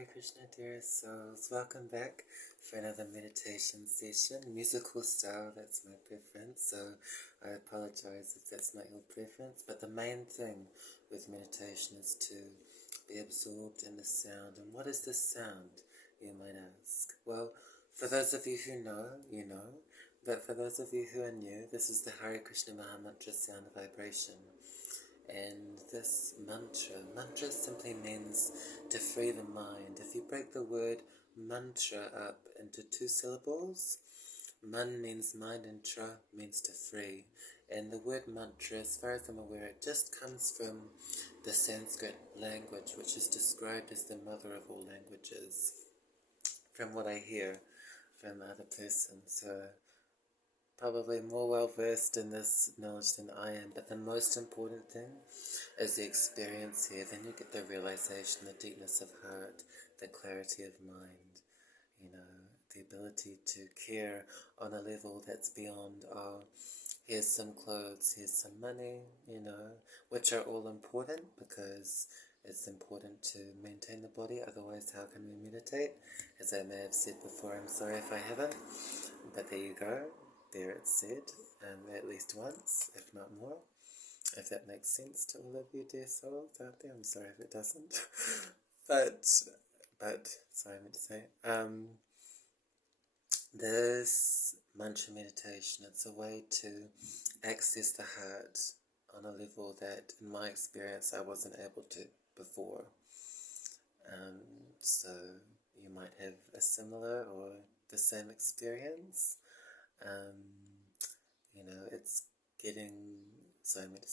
Hare Krishna, dearest souls. Welcome back for another meditation session. Musical style, that's my preference, so I apologize if that's not your preference. But the main thing with meditation is to be absorbed in the sound. And what is the sound, you might ask? Well, for those of you who know, you know. But for those of you who are new, this is the Hare Krishna Mahamantra sound vibration. And this mantra simply means to free the mind. If you break the word mantra up into two syllables, man means mind and tra means to free. And the word mantra, as far as I'm aware, it just comes from the Sanskrit language, which is described as the mother of all languages, from what I hear from other persons. So probably more well versed in this knowledge than I am, but the most important thing is the experience here. Then you get the realization, the deepness of heart, the clarity of mind, the ability to care on a level that's beyond, oh, here's some clothes, here's some money, which are all important because it's important to maintain the body, otherwise how can we meditate? As I may have said before, I'm sorry if I haven't, but there you go. There it's said, at least once, if not more, if that makes sense to all of you dear souls out there. I'm sorry if it doesn't, but, sorry I meant to say, this mantra meditation, it's a way to access the heart on a level that, in my experience, I wasn't able to before. So you might have a similar or the same experience. It's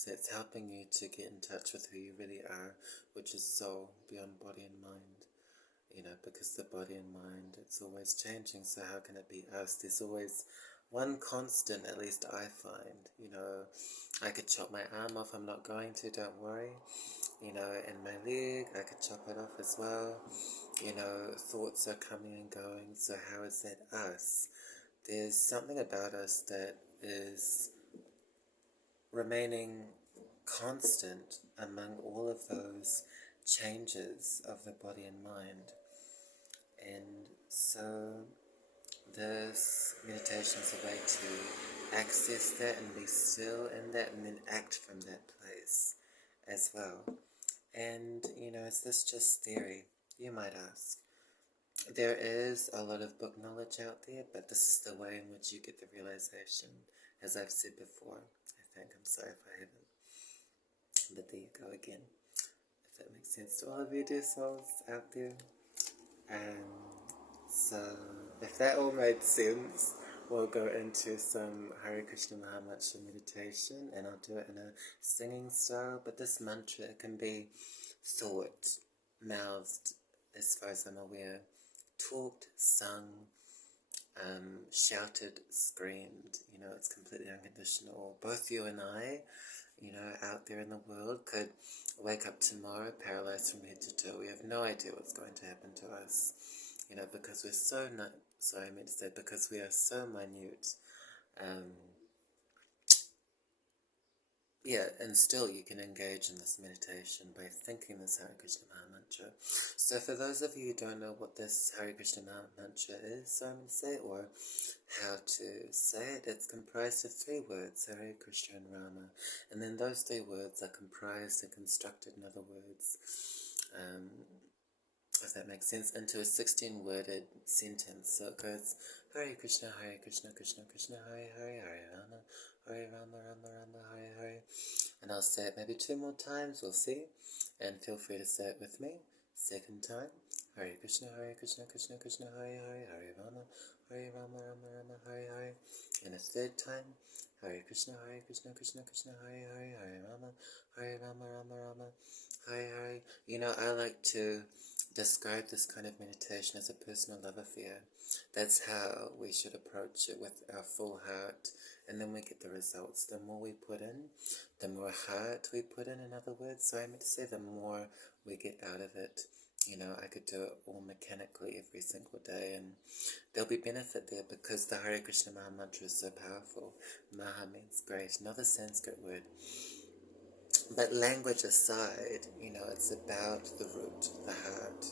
it's helping you to get in touch with who you really are, which is soul, beyond body and mind, because the body and mind, it's always changing, so how can it be us? There's always one constant, at least I find, I could chop my arm off, I'm not going to, don't worry, and my leg, I could chop it off as well, thoughts are coming and going, so how is that us? There's something about us that is remaining constant among all of those changes of the body and mind. And so this meditation is a way to access that and be still in that and then act from that place as well. And, is this just theory? You might ask. There is a lot of book knowledge out there, but this is the way in which you get the realization, as I've said before. I'm sorry if I haven't. But there you go again. If that makes sense to all of you dear souls out there. So, if that all made sense, we'll go into some Hare Krishna Mahamantra meditation, and I'll do it in a singing style, but this mantra, it can be thought, mouthed, as far as I'm aware, talked, sung, shouted, screamed, it's completely unconditional. Both you and I, out there in the world could wake up tomorrow paralyzed from head to toe. We have no idea what's going to happen to us, because we're so because we are so minute. And still you can engage in this meditation by thinking this Hare Krishna Mahamantra. So for those of you who don't know what this Hare Krishna Mahamantra is, so I'm going to say it, or how to say it, it's comprised of 3 words, Hare Krishna and Rama. And then those 3 words are comprised and constructed, in other words, if that makes sense, into a 16-worded sentence. So it goes, Hare Krishna, Krishna Krishna, Hare Hare, Hare Rama, Hare Rama, Rama Rama, Hare Hare. And I'll say it maybe 2 more times, we'll see. And feel free to say it with me. Second time, Hare Krishna, Krishna Krishna, Hare Hare, Hare Rama, Rama Rama, Hare Hare. And a third time, Hare Krishna, Krishna Krishna, Hare Hare, Hare Rama, Rama Rama, Hare Hare. I like to describe this kind of meditation as a personal love affair. That's how we should approach it, with our full heart, and then we get the results. The more we put in, the more heart we put in other words. So I meant to say the more we get out of it. I could do it all mechanically every single day, and there'll be benefit there because the Hare Krishna Mahamantra is so powerful. Maha means great, another Sanskrit word. But language aside, it's about the root, the heart.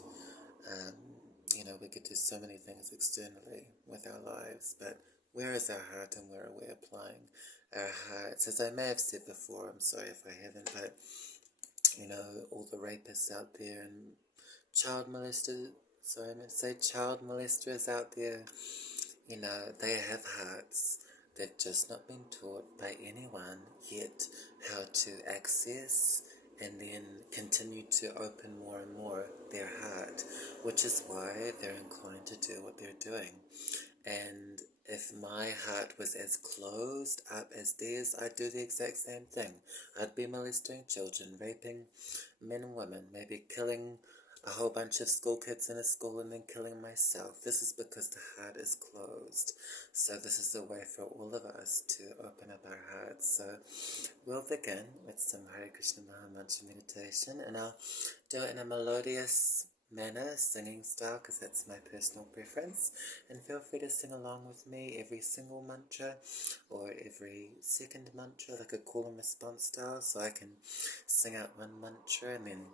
could do so many things externally with our lives, but where is our heart and where are we applying our hearts? As I may have said before, I'm sorry if I haven't, but all the rapists out there and child molesters, sorry, I meant to say child molesters out there, they have hearts. They've just not been taught by anyone yet how to access and then continue to open more and more their heart, which is why they're inclined to do what they're doing. And if my heart was as closed up as theirs, I'd do the exact same thing. I'd be molesting children, raping men and women, maybe killing a whole bunch of school kids in a school and then killing myself. This is because the heart is closed. So this is a way for all of us to open up our hearts. So we'll begin with some Hare Krishna Mahamantra meditation, and I'll do it in a melodious manner, singing style, because that's my personal preference. And feel free to sing along with me every single mantra or every second mantra, like a call and response style, so I can sing out one mantra and then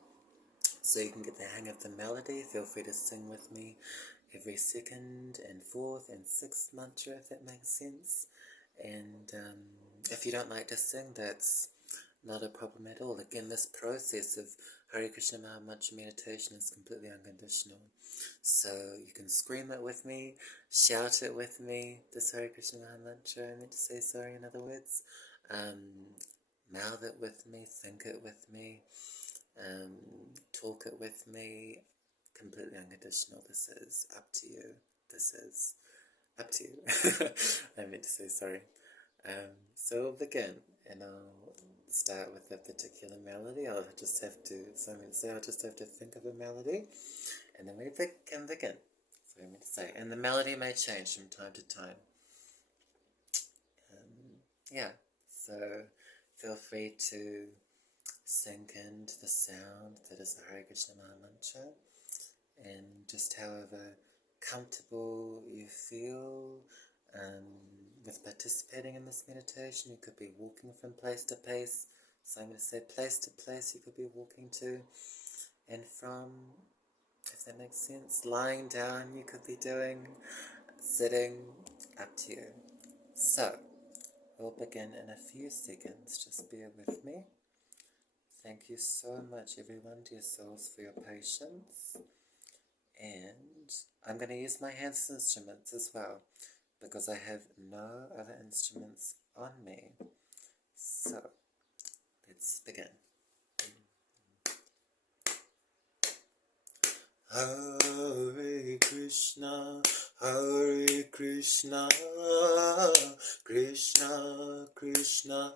so you can get the hang of the melody. Feel free to sing with me every second and fourth and sixth mantra, if that makes sense. And if you don't like to sing, that's not a problem at all. Again, this process of Hare Krishna Mahamantra meditation is completely unconditional. So you can scream it with me, shout it with me, this Hare Krishna Mahamantra, I meant to say, sorry, in other words. Mouth it with me, think it with me, talk it with me, completely unconditional. This is up to you. This is up to you. I meant to say sorry. So we'll begin, and I'll start with a particular melody. I'll just have to think of a melody, and then we can begin. So I meant to say, and the melody may change from time to time. So feel free to sink into the sound that is the Hare Krishna Mahamantra, and just however comfortable you feel with participating in this meditation. You could be walking from place to place, so I'm going to say place to place you could be walking to and from, if that makes sense. Lying down you could be doing, sitting, up to you. So we'll begin in a few seconds, just bear with me. Thank you so much, everyone, dear souls, for your patience. And I'm going to use my hands as instruments as well, because I have no other instruments on me. So let's begin. Hare Krishna, Hare Krishna, Krishna Krishna,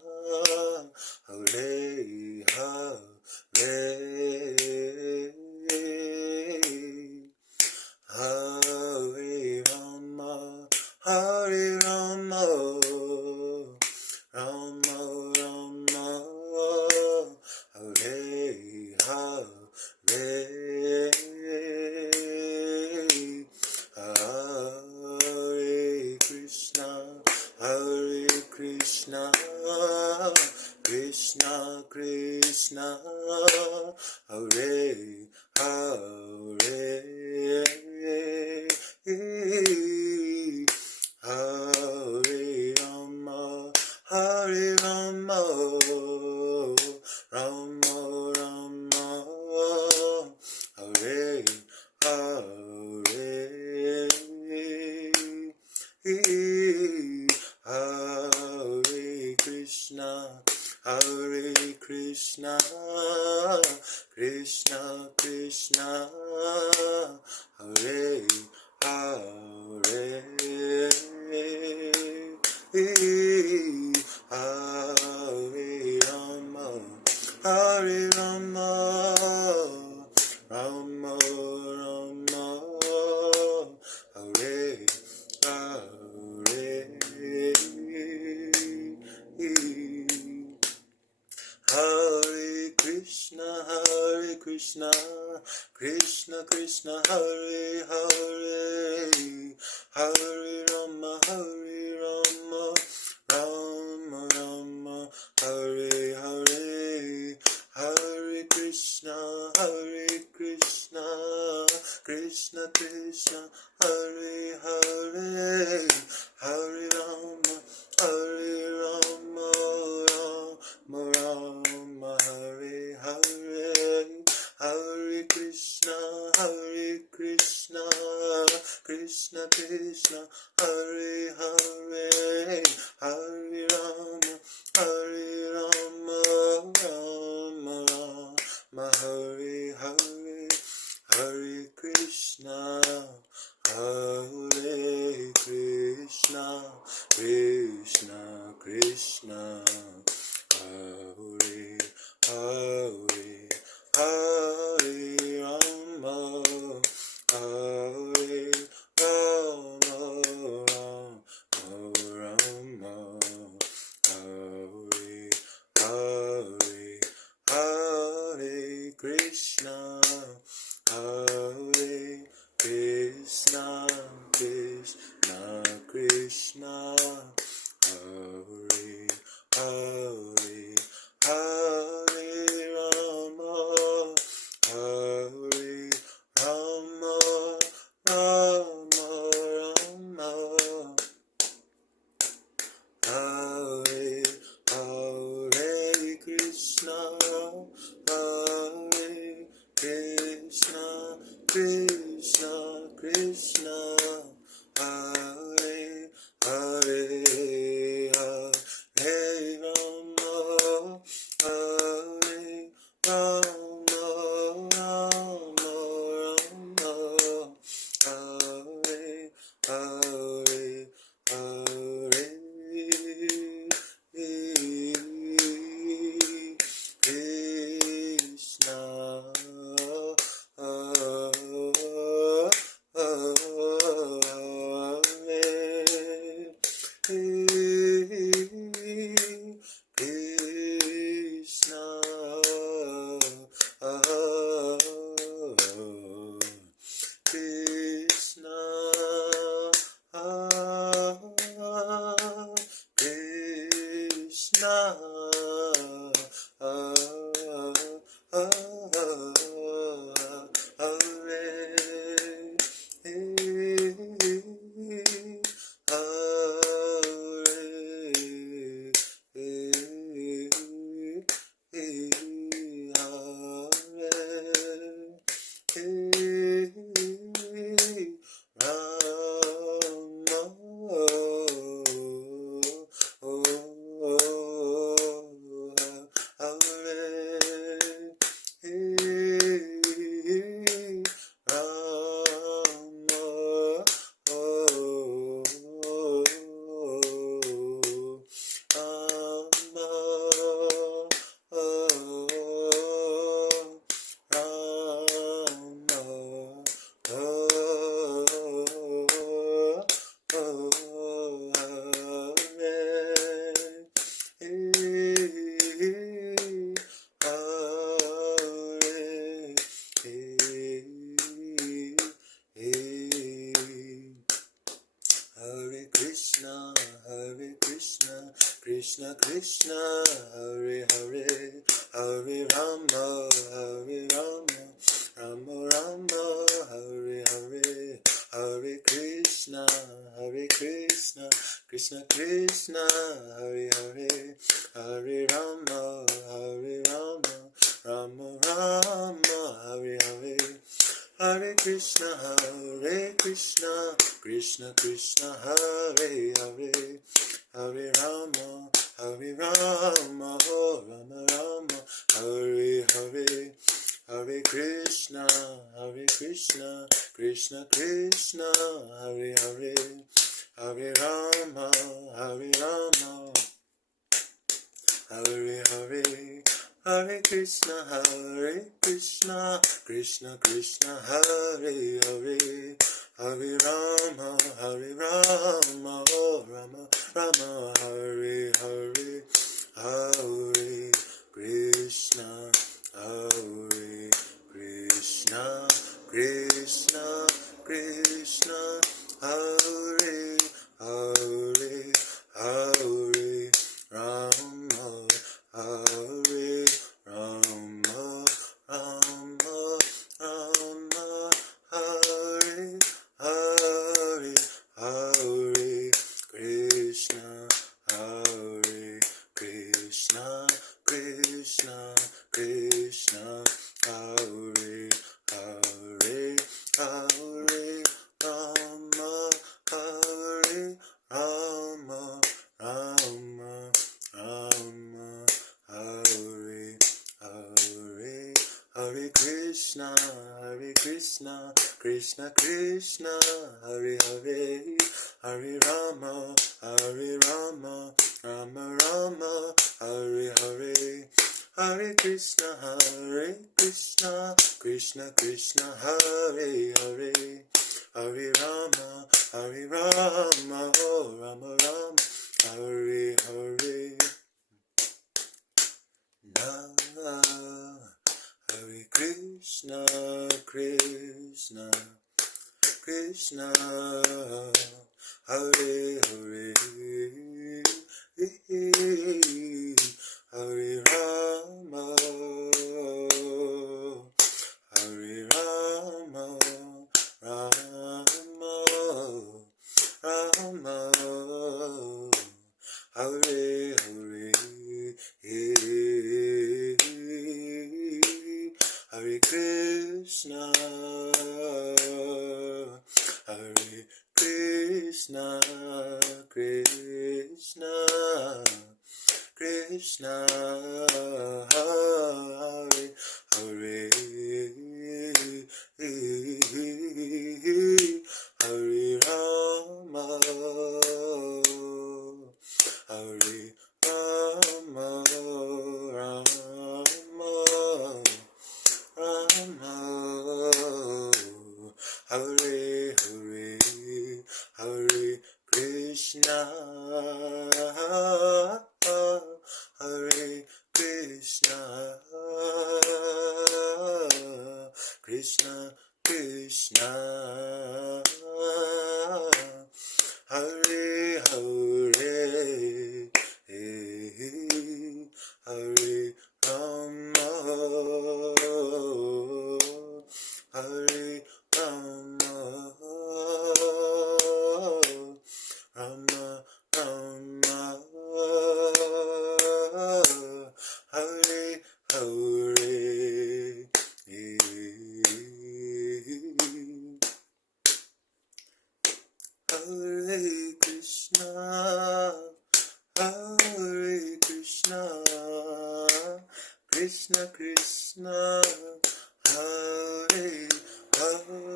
Hare Hare, Hare Rama, Hare Rama, Rama Rama, Hare Hare, Hare Krishna, Hare Krishna, Krishna Krishna, Hare Hare, Hare Rama, Hare Rama, Rama Rama, Hare Hare, Hare Krishna, Hare Krishna, Krishna Krishna, Hare Hare, Hare Rama, Hare Rama, Rama Rama, Hare Hare, Hare Krishna, Hare Krishna, Krishna Krishna, Hare Hare, Hare Rama, Hare Rama, Rama Rama, Hare Hare, Hare Krishna, Hare Krishna, Krishna Krishna, Hare Hare, Hare Rama, Hare Rama, Rama Rama, Hare Hare, Hare Krishna, Krishna Krishna, Hare Hare, Hare Rama, Hare Rama, Rama Rama, Hare Hare, Hare Krishna, Hare Krishna, Krishna Krishna, Hare Hare, Hare Rama, Hare Rama, Rama Rama, Hare Hare, Hare Krishna, Hare Krishna, Krishna Krishna, Hare Hare, Hare Rama, Hare Rama, Rama Rama, Hare Hare Krishna, Hare Krishna, Krishna Krishna, Hare Hare, Hare Rama, Hare Rama, Rama Rama, Hare Hare, Hare Krishna, Krishna, Krishna, Hare Krishna, Hare Krishna, Krishna Krishna, Hare Hare, Hare Rama, Hare Rama, Rama Rama, Hare Hare, Hare Krishna, Hare Krishna, Krishna Krishna, Hare Hare, Hare Rama, Hare Rama, Rama Rama, Hare Hare, Hare Krishna, Krishna Krishna, Hare Hare, Hare Rama, Hare Rama, Rama Rama, Hare Hare, Hare Krishna, Krishna Krishna, Hare Hare, Hare Rama, Hare Rama, Hare Hare, Hare Krishna, Krishna Krishna, Hare Hare, Hare Rama, Rama Rama, Hare Hare, Hare Krishna, Krishna Krishna, Krishna, Hare Hare, Hare Rama, Hare Rama, Rama Rama, Hare Krishna, Krishna Krishna, Hare Hare, Hare Rama, Hare Rama, Rama Rama, Hare Hare, Hare Krishna, Krishna Krishna, Hare Hare, Hare Rama, Hare Rama, oh Rama Rama, Hare Hare. Na Hare Krishna, Krishna Krishna, Hare Hare, Hare Rama, Hare Rama, Rama Rama, Hare Hare, Hare Krishna, Hare Krishna, Krishna Krishna, Hare Hare, Hare Rama, Hare Rama, Rama Rama, Hare Hare, Hare Krishna, Hare Krishna, Krishna Krishna, Hare Hare, Hare Rama, Hare Rama, Rama Rama, Hare Hare. Hare Krishna, Hare Krishna, Krishna Krishna, Hare Hare,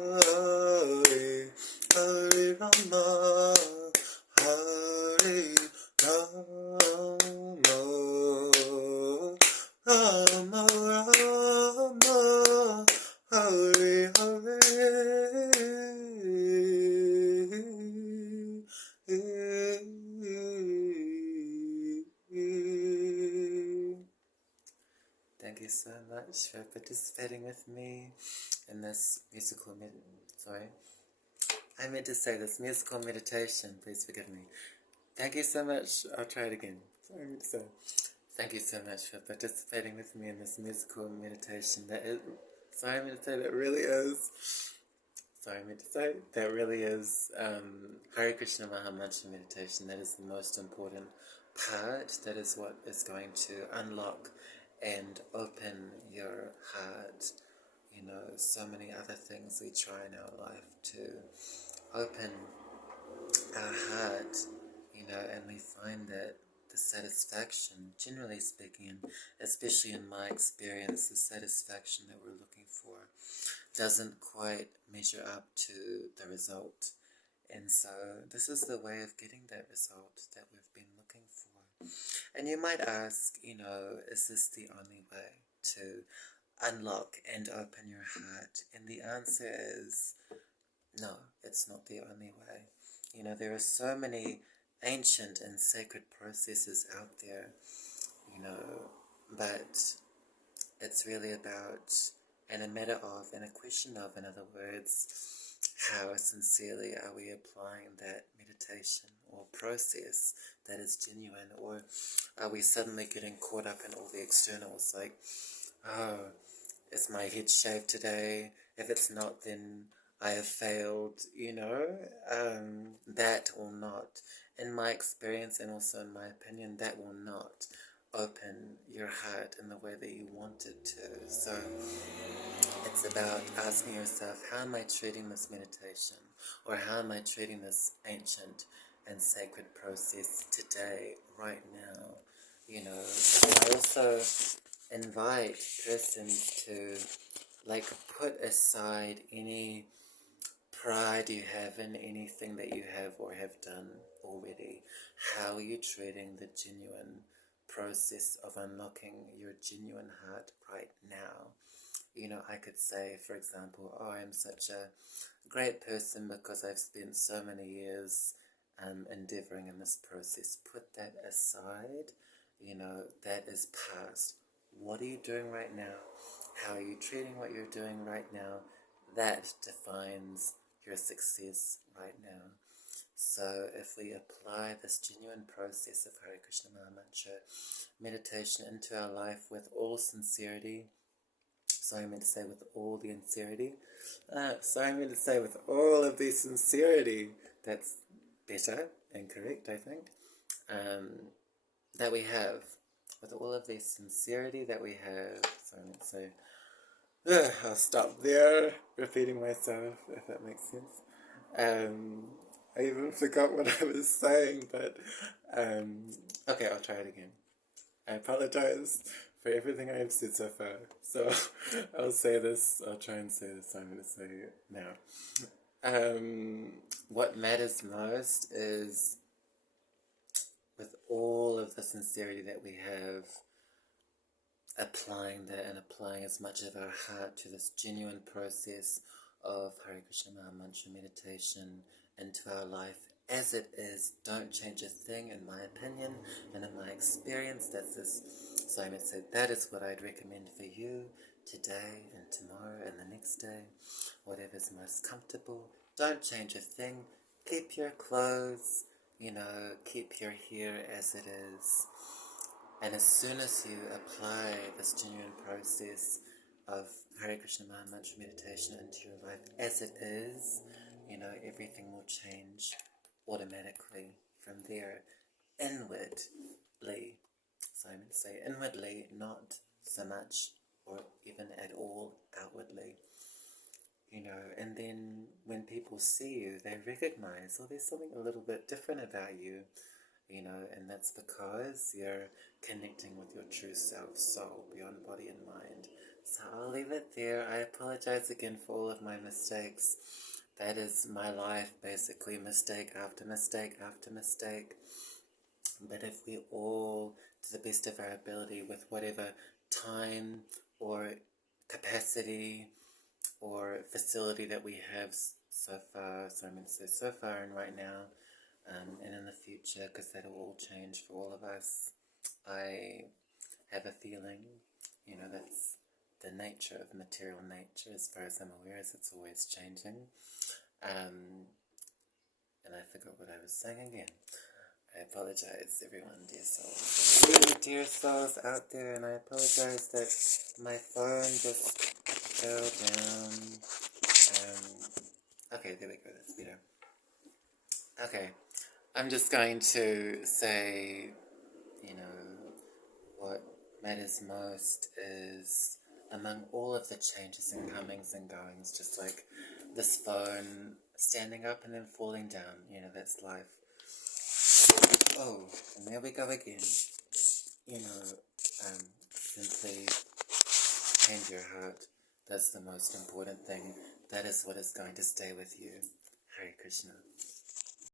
Hare Rama, Hare Rama, Rama Rama, Hare Hare. Thank you so much for participating with me in this musical I meant to say this musical meditation. Please forgive me. Thank you so much. I'll try it again. Sorry, I meant to say. Thank you so much for participating with me in this musical meditation. That really is. That really is Hare Krishna Maha Mantra meditation. That is the most important part. That is what is going to unlock and open your heart. You know, so many other things we try in our life to open our heart, you know, and we find that the satisfaction, generally speaking, and especially in my experience, the satisfaction that we're looking for doesn't quite measure up to the result. And so this is the way of getting that result that we've been looking for. And you might ask, you know, is this the only way to unlock and open your heart? And the answer is no, it's not the only way. You know, there are so many ancient and sacred processes out there, you know, but it's really about, and a matter of, and a question of, in other words, how sincerely are we applying that meditation or process that is genuine, or are we suddenly getting caught up in all the externals, like, oh, is my head shaved today? If it's not, then I have failed, you know. That will not, in my experience and also in my opinion, that will not open your heart in the way that you want it to. So it's about asking yourself, how am I treating this meditation? Or how am I treating this ancient and sacred process today, right now? You know, I also invite persons to like put aside any pride you have in anything that you have or have done already. How are you treating the genuine process of unlocking your genuine heart right now? You know, I could say, for example, oh, I'm such a great person because I've spent so many years endeavoring in this process. Put that aside. You know, that is past. What are you doing right now? How are you treating what you're doing right now? That defines your success right now. So if we apply this genuine process of Hare Krishna Maha Mantra meditation into our life with all sincerity, sorry, I meant to say with all the sincerity. Sorry, I meant to say with all of the sincerity. That's better and correct, I think. That we have. With all of the sincerity that we have. Sorry, I meant to say. I'll stop there, repeating myself, if that makes sense. I even forgot what I was saying, but okay, I'll try it again. I apologize for everything I have said so far. So I'll say this, I'll try and say this, I'm going to say it now. What matters most is, with all of the sincerity that we have, applying that and applying as much of our heart to this genuine process of Hare Krishna Maha Mantra meditation into our life as it is. Don't change a thing, in my opinion and in my experience. That's this. So I said that is what I'd recommend for you today and tomorrow and the next day. Whatever's most comfortable. Don't change a thing. Keep your clothes, you know, keep your hair as it is. And as soon as you apply this genuine process of Hare Krishna Maha Mantra meditation into your life as it is, you know, everything will change automatically from there, inwardly. So I'm going to say inwardly, not so much or even at all outwardly. You know, and then when people see you, they recognize, oh, there's something a little bit different about you. You know, and that's because you're connecting with your true self, soul, beyond body and mind. So I'll leave it there. I apologize again for all of my mistakes. That is my life, basically, mistake after mistake after mistake. But if we all, to the best of our ability, with whatever time or capacity or facility that we have so far, so I'm going to say so far and right now, and in the future, because that'll all change for all of us. I have a feeling, you know, that's the nature of material nature, as far as I'm aware, is it's always changing. And I forgot what I was saying again. I apologize, everyone, dear souls. Really dear souls out there, and I apologize that my phone just fell down. Okay, there we go, that's better. Okay. I'm just going to say, you know, what matters most is, among all of the changes and comings and goings, just like this phone standing up and then falling down, you know, that's life. Oh, and there we go again. You know, simply change your heart. That's the most important thing. That is what is going to stay with you. Hare Krishna.